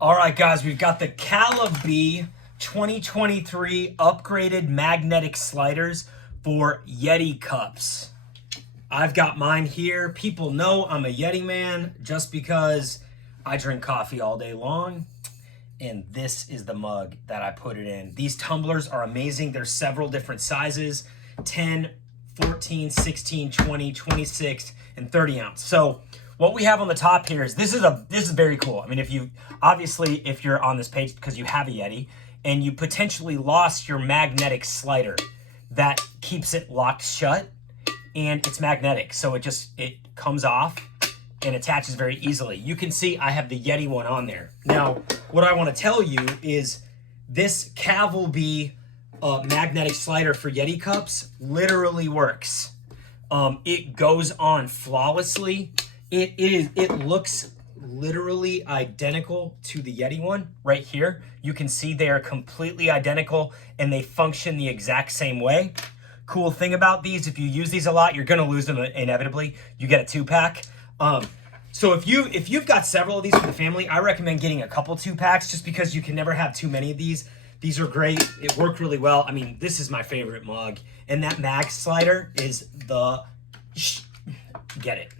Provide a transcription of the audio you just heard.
All right, guys, we've got the Calibi 2023 upgraded magnetic sliders for Yeti cups. I've got mine here. People know I'm a Yeti man just because I drink coffee all day long. And this is the mug that I put it in. These tumblers are amazing. There's several different sizes, 10, 14, 16, 20, 26, and 30 ounce. So what we have on the top here is this is very cool. I mean, if you're on this page because you have a Yeti and you potentially lost your magnetic slider that keeps it locked shut, and it's magnetic, so it comes off and attaches very easily. You can see I have the Yeti one on there. Now, what I want to tell you is this Calibi magnetic slider for Yeti cups literally works. It goes on flawlessly. It looks literally identical to the Yeti one right here. You can see they are completely identical and they function the exact same way. Cool thing about these, if you use these a lot, you're gonna lose them inevitably. You get a 2-pack. So if you've got several of these for the family, I recommend getting a couple 2-packs just because you can never have too many of these. These are great. It worked really well. I mean, this is my favorite mug, and that mag slider is the get it.